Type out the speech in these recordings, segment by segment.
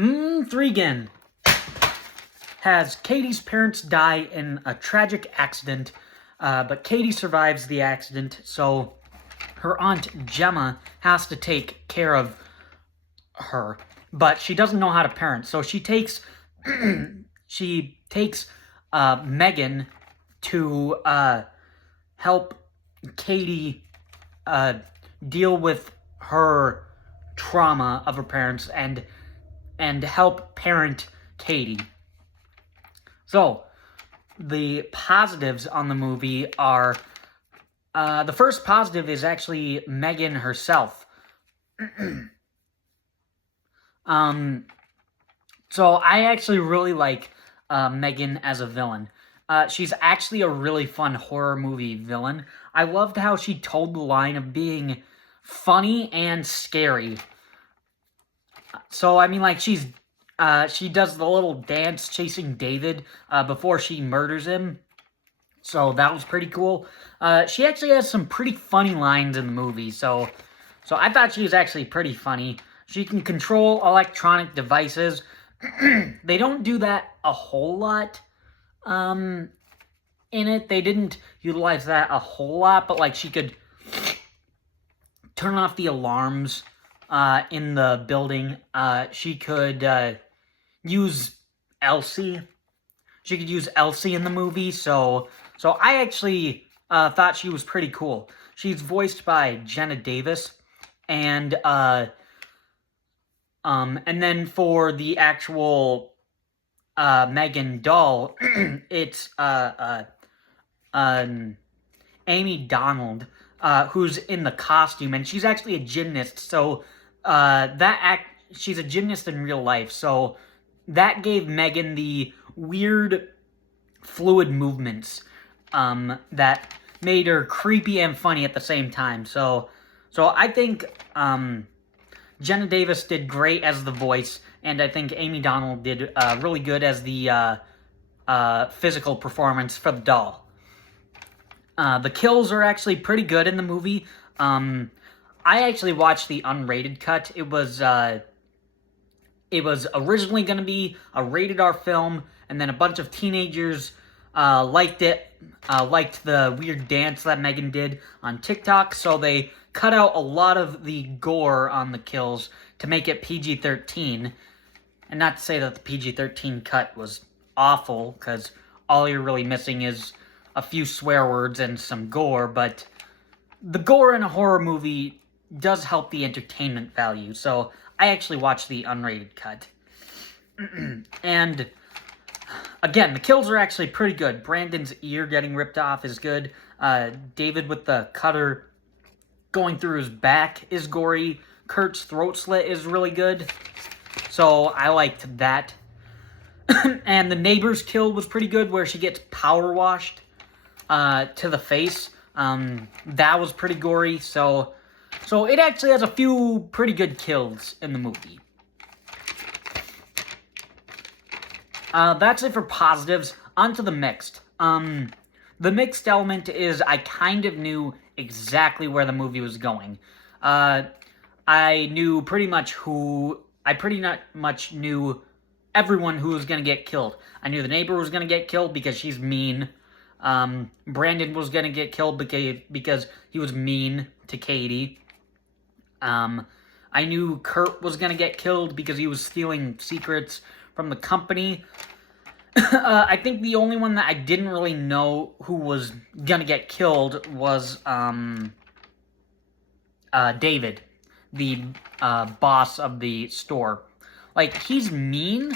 M3gan has Katie's parents die in a tragic accident, but Katie survives the accident, so her aunt Gemma has to take care of her, but she doesn't know how to parent, so she takes Megan to help Katie deal with her trauma of her parents and help parent Katie. So, the positives on the movie are, the first positive is actually Megan herself. So I actually really like Megan as a villain. She's actually a really fun horror movie villain. I loved how she told the line of being funny and scary. So, I mean, like, she does the little dance chasing David before she murders him. So that was pretty cool. She actually has some pretty funny lines in the movie, so I thought she was actually pretty funny. She can control electronic devices. They don't do that a whole lot in it. They didn't utilize that a whole lot, but, like, she could turn off the alarms in the building. She could use Elsie. She could use Elsie in the movie, so I actually thought she was pretty cool. She's voiced by Jenna Davis, and then for the actual Megan doll, it's Amy Donald, who's in the costume, and she's actually a gymnast, so she's a gymnast in real life, so that gave Megan the weird fluid movements that made her creepy and funny at the same time. So I think Jenna Davis did great as the voice, and I think Amy Donald did really good as the physical performance for the doll. The kills are actually pretty good in the movie. I actually watched the unrated cut. It was originally going to be a rated R film, and then a bunch of teenagers liked it, liked the weird dance that Megan did on TikTok, so they cut out a lot of the gore on the kills to make it PG-13. And not to say that the PG-13 cut was awful, because all you're really missing is a few swear words and some gore, but the gore in a horror movie does help the entertainment value, so I actually watched the unrated cut. And again, the kills are actually pretty good. Brandon's ear getting ripped off is good. David with the cutter going through his back is gory. Kurt's throat slit is really good. So I liked that. And the neighbor's kill was pretty good, where she gets power washed to the face. That was pretty gory. So it actually has a few pretty good kills in the movie. That's it for positives. On to the mixed. The mixed element is I kind of knew exactly where the movie was going. I pretty much knew everyone who was going to get killed. I knew the neighbor was going to get killed because she's mean. Brandon was going to get killed because he was mean to Katie. I knew Kurt was going to get killed because he was stealing secrets from the company. I think the only one that I didn't really know who was going to get killed was David, the boss of the store. Like, he's mean.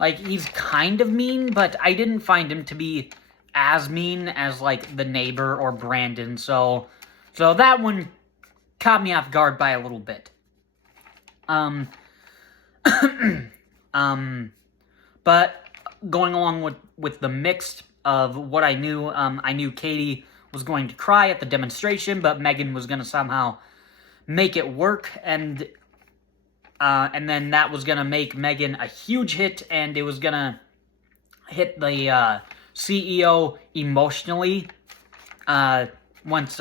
Like, he's kind of mean, but I didn't find him to be as mean as, like, the neighbor or Brandon. So that one caught me off guard by a little bit. But going along with the mixed of what I knew Katie was going to cry at the demonstration, but Megan was going to somehow make it work, and then that was going to make Megan a huge hit, and it was going to hit the CEO emotionally once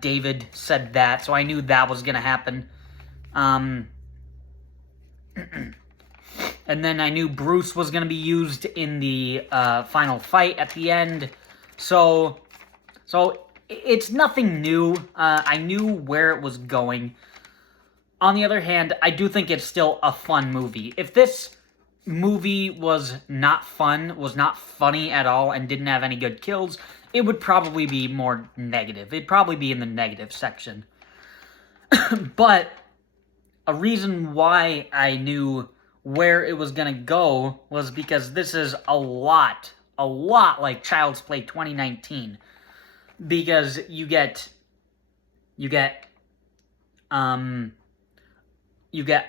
David said that, so I knew that was going to happen. And then I knew Bruce was going to be used in the final fight at the end. So it's nothing new. I knew where it was going. On the other hand, I do think it's still a fun movie. If this movie was not fun, was not funny at all, and didn't have any good kills, it would probably be more negative. It'd probably be in the negative section. But a reason why I knew where it was gonna go was because this is a lot like Child's Play 2019. Because you get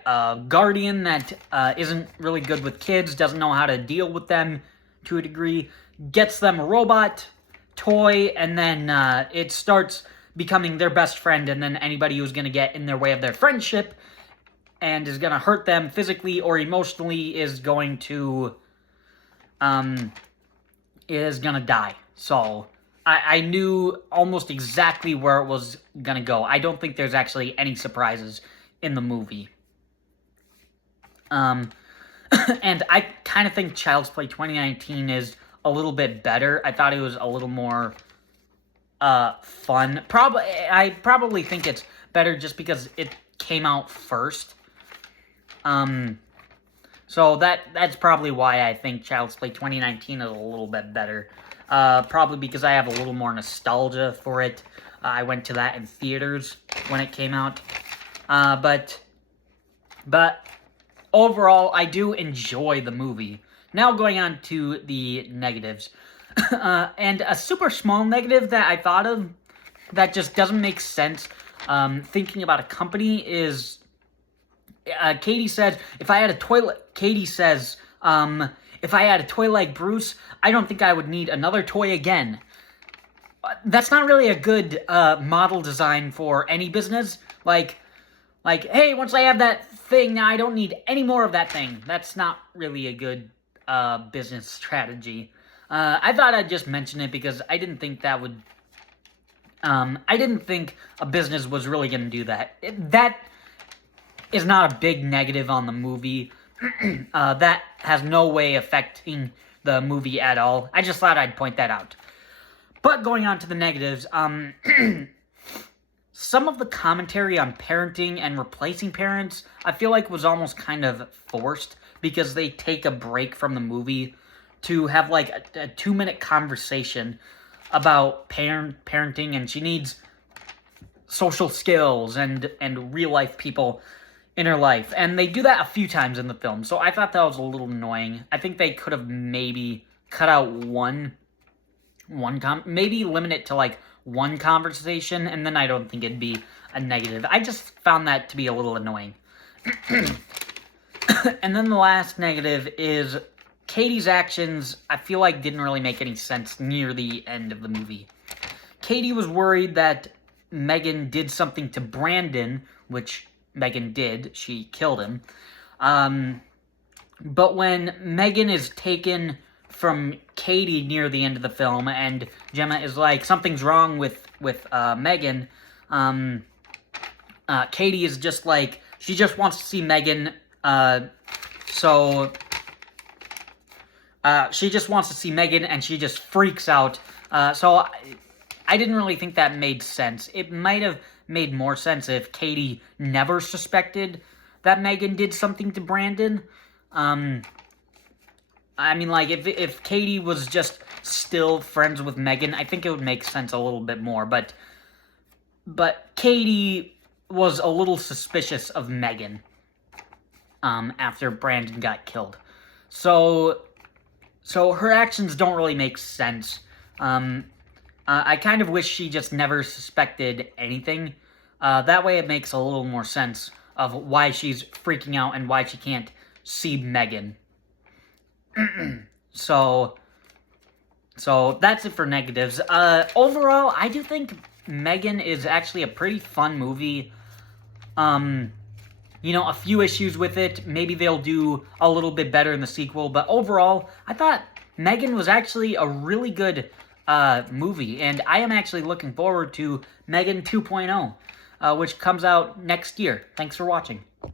a guardian that isn't really good with kids, doesn't know how to deal with them to a degree, gets them a robot toy, and then it starts becoming their best friend, and then anybody who's going to get in their way of their friendship and is going to hurt them physically or emotionally is going to die. So I knew almost exactly where it was going to go. I don't think there's actually any surprises in the movie. And I kind of think Child's Play 2019 is a little bit better. I thought it was a little more fun. I probably think it's better just because it came out first. So that's probably why I think Child's Play 2019 is a little bit better. Probably because I have a little more nostalgia for it. I went to that in theaters when it came out. But overall, I do enjoy the movie. Now going on to the negatives. And a super small negative that I thought of that just doesn't make sense thinking about a company is... Katie says, if I had a toy like Bruce, I don't think I would need another toy again. That's not really a good model design for any business. Like, hey, once I have that thing, now I don't need any more of that thing. That's not really a good business strategy. I thought I'd just mention it because I didn't think that would... I didn't think a business was really going to do that. That is not a big negative on the movie. That has no way affecting the movie at all. I just thought I'd point that out. But going on to the negatives, some of the commentary on parenting and replacing parents, I feel like was almost kind of forced because they take a break from the movie to have like a 2-minute conversation about parenting, and she needs social skills and real life people in her life, and they do that a few times in the film, so I thought that was a little annoying. I think they could have maybe cut out maybe limit it to like one conversation, and then I don't think it'd be a negative. I just found that to be a little annoying. And then the last negative is Katie's actions, I feel like didn't really make any sense near the end of the movie. Katie was worried that M3gan did something to Brandon, which M3gan did. She killed him. But when M3gan is taken from Katie near the end of the film, and Gemma is like, something's wrong with M3gan, Katie is just like, she just wants to see M3gan, she just wants to see M3gan, and she just freaks out. So I didn't really think that made sense. It might have made more sense if Katie never suspected that M3gan did something to Brandon. I mean, like, if Katie was just still friends with M3gan, I think it would make sense a little bit more. But Katie was a little suspicious of M3gan after Brandon got killed. So her actions don't really make sense. I kind of wish she just never suspected anything. That way it makes a little more sense of why she's freaking out and why she can't see M3gan. So that's it for negatives. Overall, I do think M3gan is actually a pretty fun movie. You know, a few issues with it. Maybe they'll do a little bit better in the sequel. But overall, I thought M3gan was actually a really good movie. And I am actually looking forward to M3gan 2.0, which comes out next year. Thanks for watching.